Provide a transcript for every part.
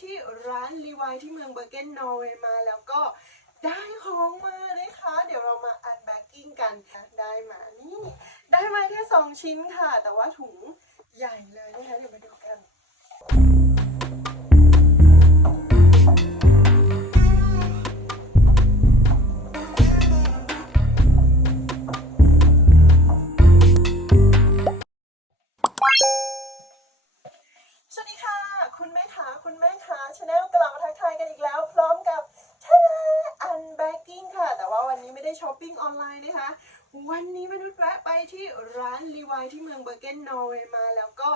ที่ร้านลีวายที่เมืองเบอร์เกนนอร์เวย์มา แล้วก็ได้ของมานะคะ เดี๋ยวเรามาอันแบ็กกิ้งกันนะได้มานี่ ได้มาแค่สองชิ้นค่ะ แต่ว่าถุงใหญ่เลยนะคะเดี๋ยวมาดูกัน ที่ร้านรีวายที่เมืองเบอร์เกนนอร์เวย์มา แล้วก็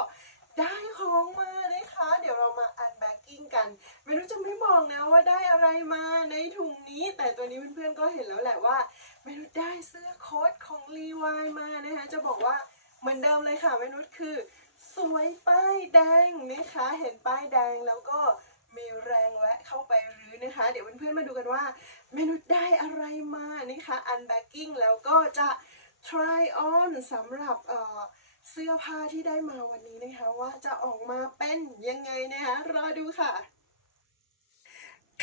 ได้ของมานะคะ เดี๋ยวเรามาอันแบ็กกิ้งกัน ไม่รู้จะไม่บอกนะว่าได้อะไรมาในถุงนี้ แต่ตัวนี้เพื่อนๆก็เห็นแล้วแหละว่าเมนุษย์ได้เสื้อโค้ทของรีวายมานะคะ จะบอกว่าเหมือนเดิมเลยค่ะเมนุษย์คือ สวยป้ายแดงนะคะ เห็นป้ายแดงแล้วก็มีแรงแวะเข้าไปรื้อนะคะ เดี๋ยวเพื่อนๆมาดูกันว่าเมนุได้อะไรมานะคะ unbacking แล้วก็จะ try on สำหรับเอ่อเสื้อผ้าที่ได้มาวันนี้นะคะ ว่าจะออกมาเป็นยังไงนะคะ รอดูค่ะ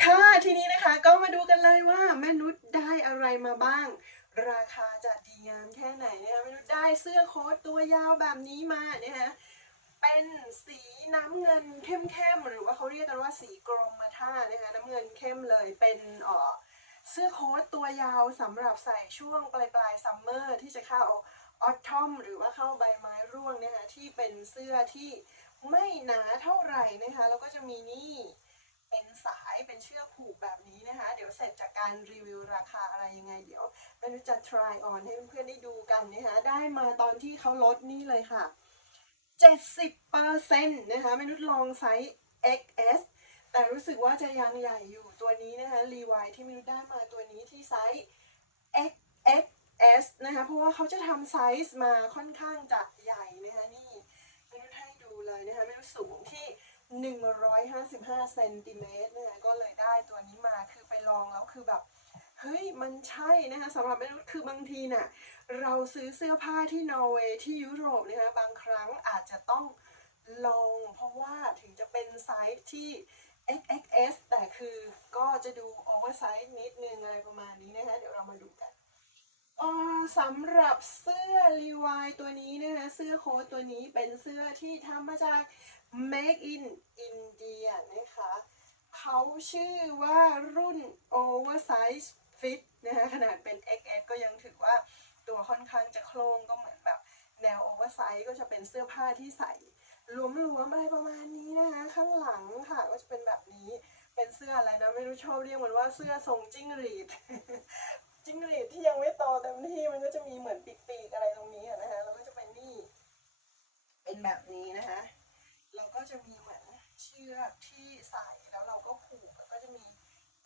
ค่ะทีนี้นะคะก็มาดูกันเลยว่าแม่นุชได้อะไรมาบ้าง ราคาจะดีงามแค่ไหนนะคะแม่นุชได้เสื้อโค้ทตัวยาวแบบนี้มานะคะเป็นสีน้ำเงินเข้มๆหรือว่าเขาเรียกกันว่าสีกรมท่านะคะน้ำเงินเข้มเลยเป็นเอ่อ เสื้อโค้ทตัวยาวสำหรับใส่ช่วงปลายปลายซัมเมอร์ที่จะเข้าออทอมหรือว่าเข้าใบไม้ร่วงนะคะที่เป็นเสื้อที่ไม่หนาเท่าไหร่นะคะแล้วก็จะมีนี่เป็นสายเป็นเชือกผูกแบบนี้นะคะ เดี๋ยวเสร็จจากการรีวิวราคาอะไรยังไง เดี๋ยวเมนุจะ try on ให้เพื่อนๆได้ดูกันนะคะได้มาตอนที่เขาลดนี่เลยค่ะ 70%นะคะเมนุลองไซส์ XS แต่รู้สึกว่าจะยังใหญ่อยู่ตัวนี้นะคะรีไวที่มนุได้มาตัวนี้ที่ไซส์ XXS นะคะเพราะว่าเขาจะทำไซส์มาค่อนข้างจะใหญ่นะคะนี่มนุให้ดูเลยนะคะมนุสูงที่ 155เซนติเมตรนะคะก็เลยได้ตัวนี้มาคือไปลองแล้วคือแบบเฮ้ยมันใช่นะคะสำหรับมนุษย์คือบางทีน่ะเราซื้อเสื้อผ้าที่นอร์เวย์ที่ยุโรปนะคะบางครั้งอาจจะต้องลองเพราะว่าถึงจะเป็นไซส์ที่ XXS แต่คือก็จะดูโอเวอร์ไซส์นิดนึงอะไรประมาณนี้นะคะ เดี๋ยวเรามาดูกันอ่อสำหรับเสื้อรีวายตัวนี้นะคะเสื้อโค้ทตัวนี้เป็นเสื้อที่ทำมาจาก Make in India นะคะเขาชื่อว่ารุ่น Oversize Fit นะคะขนาดเป็น XS ก็ยังถือว่าตัวค่อนข้างจะโครงก็เหมือนแบบแนว Oversize ก็จะเป็นเสื้อผ้าที่ใส่ หลวมๆอะไรประมาณนี้นะคะข้างหลังค่ะก็จะเป็นแบบนี้เป็นเสื้ออะไรนะไม่รู้ชอบเรียกมันว่าเสื้อทรงจิ้งหรีดจิ้งหรีดที่ยังไม่โตเต็มที่มันก็จะมีเหมือนปีกๆอะไรตรงนี้นะคะแล้วก็จะเป็นนี่ เป็นแบบนี้นะคะแล้วก็จะมีเหมือนเชือกที่ใส่แล้วเราก็ผูกแล้วก็จะมี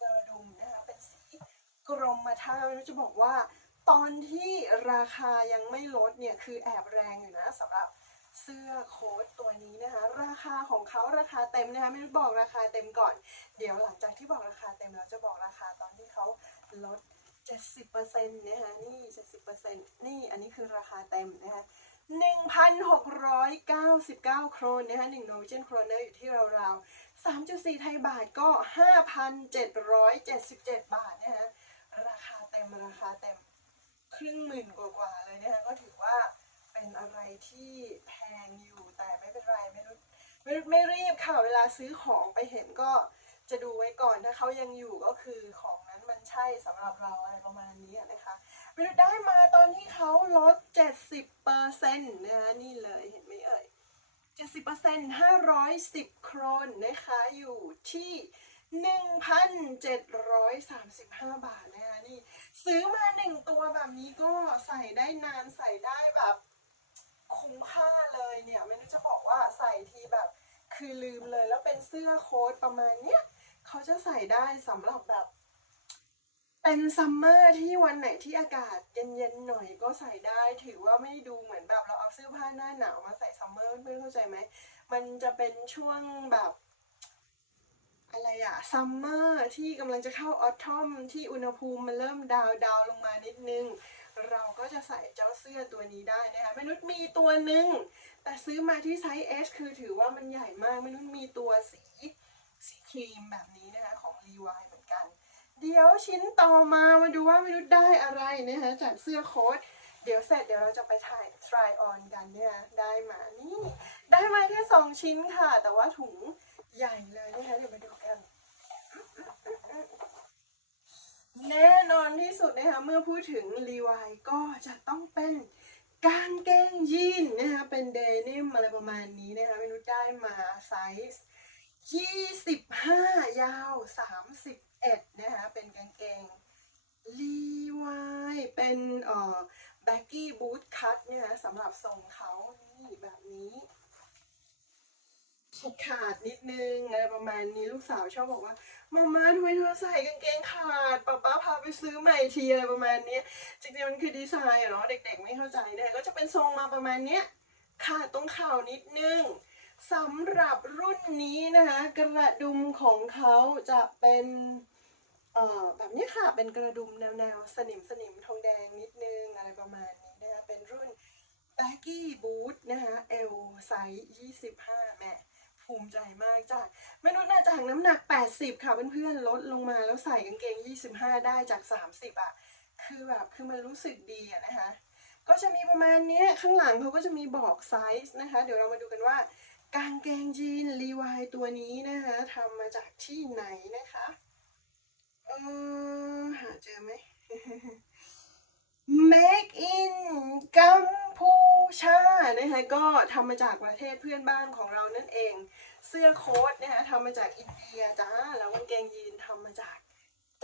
กระดุมนะคะเป็นสีกรมท่าไม่รู้จะบอกว่า ตอนที่ราคายังไม่ลดเนี่ยคือแอบแรงอยู่นะสำหรับ เสื้อโค้ทตัวนี้นะคะ ราคาของเขาราคาเต็มนะคะไม่รู้บอกราคาเต็มก่อน เดี๋ยวหลังจากที่บอกราคาเต็มเราจะบอกราคาตอนที่เขาลด 70%นะคะนี่70%นี่อันนี้คือราคาเต็มนะคะ1,699 โครนนะคะ1 Norwegian kroner อยู่ที่ราวๆ 3.4 ไทยบาทก็ 5,777 บาทนะคะราคาเต็มราคาเต็มครึ่งหมื่นกว่าๆเลยนะคะก็ถือว่า เป็นอะไรที่แพงอยู่แต่ไม่เป็นไรไม่รู้ไม่ไม่รีบค่ะเวลาซื้อของไปเห็นก็จะดูไว้ก่อนถ้าเขายังอยู่ก็คือของนั้นมันใช่สำหรับเราอะไรประมาณนี้นะคะไม่รู้ได้มาตอนที่เขาลด 70%นะคะนี่เลยเห็นไหมเอ่ย70% 510 โครนนะคะอยู่ที่ 1,735 บาทนะคะนี่ซื้อมาหนึ่งตัวแบบนี้ก็ใส่ได้นานใส่ได้แบบ คุ้มค่าเลยเนี่ยไม่รู้จะบอกว่าใส่ทีแบบคือลืมเลยแล้วเป็นเสื้อโค้ทประมาณเนี้ยเขาจะใส่ได้สำหรับแบบ เป็นซัมเมอร์ที่วันไหนที่อากาศเย็นๆหน่อยก็ใส่ได้ถือว่าไม่ดูเหมือนแบบเราเอาเสื้อผ้าหน้าหนาวมาใส่ซัมเมอร์เพื่อนเข้าใจไหมมันจะเป็นช่วงแบบอะไรอะซัมเมอร์ที่กำลังจะเข้าออทอมที่อุณหภูมิมันเริ่มดาวดาวลงมานิดนึง เราก็จะใส่เจ้าเสื้อตัวนี้ได้นะคะมนุษย์มีตัวหนึ่งแต่ซื้อมาที่ไซส์ S คือถือว่ามันใหญ่มากมนุษย์มีตัวสีสีครีมแบบนี้นะคะของ Levi เหมือนกัน เดี๋ยวชิ้นต่อมามาดูว่าไม่รู้ได้อะไรนะคะจากเสื้อโค้ทเดี๋ยวเสร็จเดี๋ยวเราจะไปถ่าย try on กันเนี่ยได้มานี่ ได้มาแค่สองชิ้นค่ะ แต่ว่าถุงใหญ่เลยนะคะเดี๋ยวมาดูกัน แน่นอนที่สุดนะคะเมื่อพูดถึง Levi ก็จะต้องเป็นกางเกงยีนนะคะเป็นเดนิมอะไรประมาณนี้นะคะไม่รู้ได้มาไซส์25 ยาว 31 นะคะเป็นกางเกง Levi เป็นเอ่อ baggy boot cut เนี่ยนะสำหรับทรงเขานี่แบบนี้ ขาดนิดนึงอะไรประมาณนี้ลูกสาวชอบบอกว่ามาม่าทำไมเธอใส่กางเกงขาดป๊าป๊าพาไปซื้อใหม่ทีอะไรประมาณนี้จริงๆมันคือดีไซน์อะเนาะเด็กๆไม่เข้าใจเนี่ยก็จะเป็นทรงมาประมาณเนี้ยขาดตรงเข่านิดนึงสำหรับรุ่นนี้นะคะกระดุมของเขาจะเป็นเอ่อแบบนี้ค่ะเป็นกระดุมแนวๆสนิมสนิมทองแดงนิดนึงอะไรประมาณนี้นะคะเป็นรุ่น baggy boot นะคะเอลไซส์25แม่ ภูมิใจมากจ้ะมนุษย์น่าจะหังน้ำหนัก 80 ค่ะเพื่อนๆลดลงมาแล้วใส่กางเกง 25 ได้จาก 30อะคือแบบคือมันรู้สึกดีอะนะคะ ก็จะมีประมาณนี้ข้างหลังเขาก็จะมีบอกไซส์นะคะ เดี๋ยวเรามาดูกันว่ากางเกงยีนรีวายตัวนี้นะคะทำมาจากที่ไหนนะคะเออหาเจอไหม Make in กัม พูชานะคะก็ทำมาจากประเทศเพื่อนบ้านของเรานั่นเอง เสื้อโค้ทนะคะทำมาจากอินเดียจ้าแล้วกางเกงยีนทำมาจาก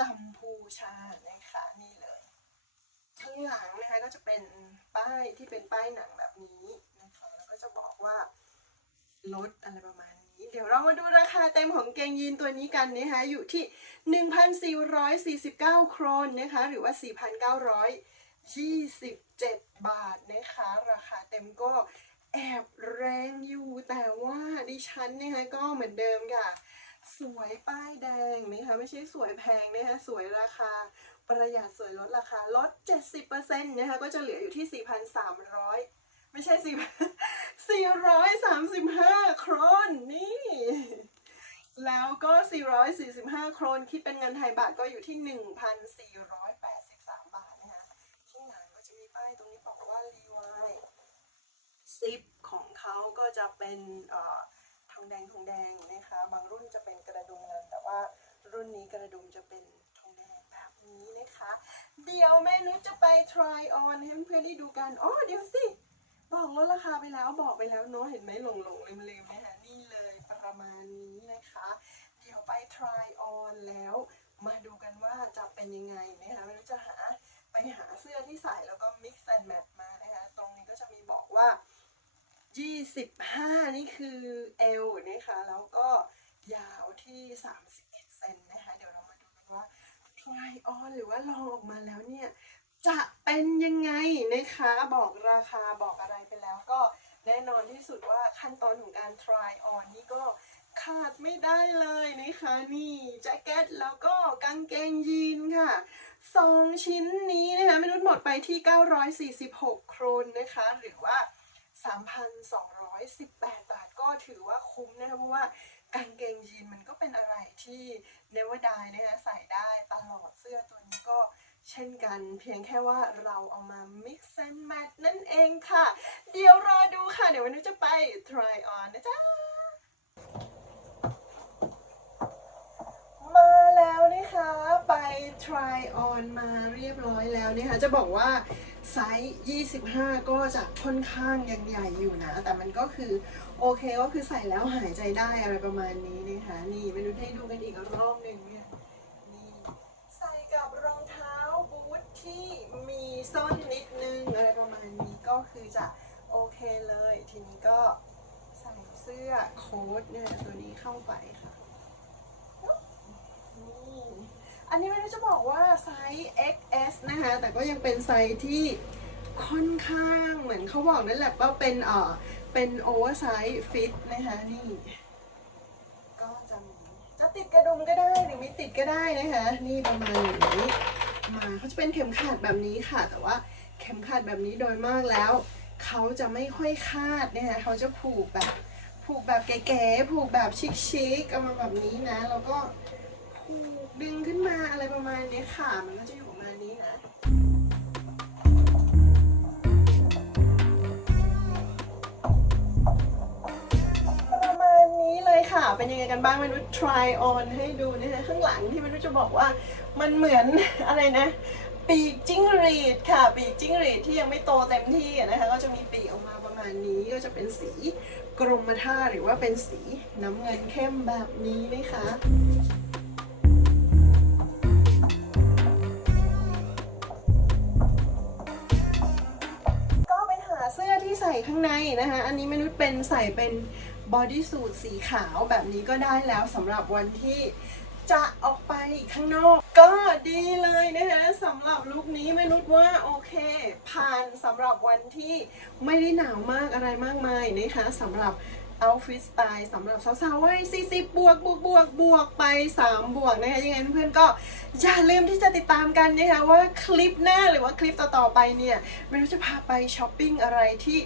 กัมพูชานะคะนี่เลยข้างหลังนะคะก็จะเป็นป้ายที่เป็นป้ายหนังแบบนี้นะคะแล้วก็จะบอกว่าลดอะไรประมาณนี้ เดี๋ยวเรามาดูราคาเต็มของเกงยีนตัวนี้กันนะคะอยู่ที่ 1,449 โครนนะคะหรือว่า 7 บาทนะคะ ราคาเต็มก็แอบแรงอยู่แต่ว่าดิฉันนะคะก็เหมือนเดิมค่ะ สวยป้ายแดงนะคะไม่ใช่สวยแพงนะคะสวยราคาประหยัดสวยลดราคาลด 70%นะคะก็จะเหลืออยู่ที่ 4,300 ไม่ใช่4 435 โครนนี่ แล้วก็ 445 โครนคิดเป็นเงินไทยบาทก็อยู่ที่ 1,483 บาทนะคะข้างหลังก็จะมีป้ายตรงนี้บอกว่า Levi ซิปของ เขาก็จะเป็นอทองแดงทองแดงนะคะ บางรุ่นจะเป็นกระดุมเงิน แต่ว่ารุ่นนี้กระดุมจะเป็นทองแดงแบบนี้นะคะ เดี๋ยวแม่นุชจะไป try on ให้เพื่อนๆได้ดูกันอ๋อเดี๋ยวสิบอกลดราคาไปแล้วบอกไปแล้วเนาะเห็นไหมหลงหลงลืมลืมๆนะคะนี่เลยประมาณนี้นะคะ เดี๋ยวไป try on แล้ว มาดูกันว่าจะเป็นยังไงนะคะไม่รู้จะหาไปหาเสื้อที่ใส่แล้วก็ mix and match มานะคะ ตรงนี้ก็จะมีบอกว่า 25นี่คือเอวนะคะแล้วก็ยาวที่31เอ็ดเซนนะคะเดี๋ยวเรามาดูกันว่า try on หรือว่าลองออกมาแล้วเนี่ยจะเป็นยังไงนะคะบอกราคาบอกอะไรไปแล้วก็แน่นอนที่สุดว่าขั้นตอนของการ try on นี่ก็ขาดไม่ได้เลยนะคะนี่แจ็คเก็ตแล้วก็กางเกงยีนค่ะสองชิ้นนี้นะคะมนุษย์หมดไปที่ 946 โครนนะคะ หรือว่า 3,218 บาทก็ถือว่าคุ้มนะคะเพราะว่ากางเกงยีนมันก็เป็นอะไรที่ never die นะคะใส่ได้ตลอดเสื้อตัวนี้ก็เช่นกันเพียงแค่ว่าเราเอามา mix and match นั่นเองค่ะ เดี๋ยวรอดูค่ะ เดี๋ยววันนี้จะไป try on นะจ๊ะ มาแล้วนะคะ ไป try on มาเรียบร้อยแล้วนะคะจะบอกว่า ไซส์25 ก็จะค่อนข้างยังใหญ่อยู่นะ แต่มันก็คือโอเคก็คือใส่แล้วหายใจได้อะไรประมาณนี้นะคะนี่ไม่รู้ให้ดูกันอีกรอบหนึ่งเนี่ยนี่ใส่กับรองเท้าบูทที่มีส้นนิดนึงอะไรประมาณนี้ก็คือจะโอเคเลย ทีนี้ก็ใส่เสื้อโค้ทเนี่ยตัวนี้เข้าไปค่ะนี่ อันนี้ไม่รู้จะบอกว่าไซส์ XS นะคะ แต่ก็ยังเป็นไซส์ที่ค่อนข้างเหมือนเขาบอกนั่นแหละว่าเป็นเอ่อเป็นโอเวอร์ไซส์ฟิตนะคะนี่ก็จะมีจะติดกระดุมก็ได้หรือไม่ติดก็ได้นะคะ นี่ประมาณอย่างนี้มาเขาจะเป็นเข็มขัดแบบนี้ค่ะ แต่ว่าเข็มขัดแบบนี้โดยมากแล้วเขาจะไม่ค่อยคาดนะคะเขาจะผูกแบบผูกแบบเก๋ๆผูกแบบชิคๆเอามาแบบนี้นะ แล้วก็ ดึงขึ้นมาอะไรประมาณนี้ค่ะ มันก็จะอยู่ประมาณนี้นะประมาณนี้เลยค่ะ เป็นยังไงกันบ้างไม่รู้ try on ให้ดูนะคะข้างหลังที่ไม่รู้จะบอกว่ามันเหมือนอะไรนะปีกจิ้งหรีดค่ะ ปีกจิ้งหรีดที่ยังไม่โตเต็มที่นะคะก็จะมีปีกออกมาประมาณนี้ก็จะเป็นสีกรมท่าหรือว่าเป็นสีน้ำเงินเข้มแบบนี้นะคะ เสื้อที่ใส่ข้างในนะคะอันนี้มนุษย์เป็นใส่เป็นบอดี้สูทสีขาวแบบนี้ก็ได้แล้วสำหรับวันที่จะออกไปข้างนอก ก็ดีเลยนะคะสำหรับลุคนี้มนุษย์ว่าโอเค ผ่านสำหรับวันที่ไม่ได้หนาวมากอะไรมากมายนะคะสำหรับ เอาฟิตสไตล์สำหรับสาวๆวัย40บวกบวกบวกบวกไป 3 บวกนะคะยังไงเพื่อนๆก็อย่าลืมที่จะติดตามกันนะคะว่าคลิปหน้าหรือว่าคลิปต่อๆไปเนี่ยไม่รู้จะพาไปช้อปปิ้งอะไรที่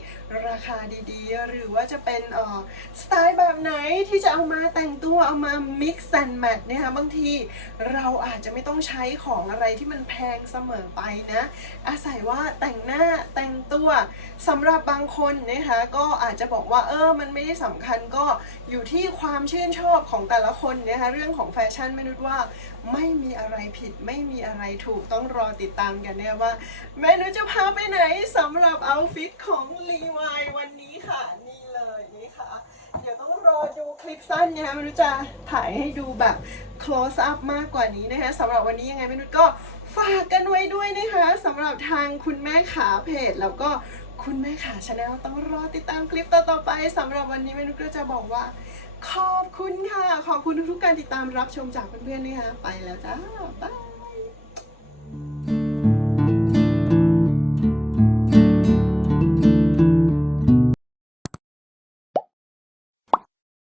ราคาดีๆ หรือว่าจะเป็นเอ่อสไตล์แบบไหนที่จะเอามาแต่งตัวเอามา mix and match นะคะบางทีเราอาจจะไม่ต้องใช้ของอะไรที่มันแพงเสมอไปนะ อาศัยว่าแต่งหน้าแต่งตัวสำหรับบางคนนะคะก็อาจจะบอกว่าเออมันไม่ได้สำคัญก็อยู่ที่ความชื่นชอบของแต่ละคนนะคะเรื่องของแฟชั่นไม่รู้ว่าไม่มีอะไรผิดไม่มีอะไรถูกต้องรอติดตามกันเนี่ยว่า แม่นุชจะพาไปไหนสำหรับเอาฟิตของลีวายวันนี้ค่ะ นี่เลยนี่ค่ะ เดี๋ยวต้องรอดูคลิปสั้นนะคะไม่รู้จะถ่ายให้ดูแบบ close up มากกว่านี้นะคะสำหรับวันนี้ยังไงไม่รู้ก็ฝากกันไว้ด้วยนะคะสำหรับทางคุณแม่ขาเพจแล้วก็ คุณแม่ขาชาแนลต้องรอติดตามคลิปต่อๆไปสำหรับวันนี้เมนุก็จะบอกว่า ขอบคุณค่ะ ขอบคุณทุกๆการติดตามรับชมจากเพื่อนๆนะคะไปแล้วจ้าบาย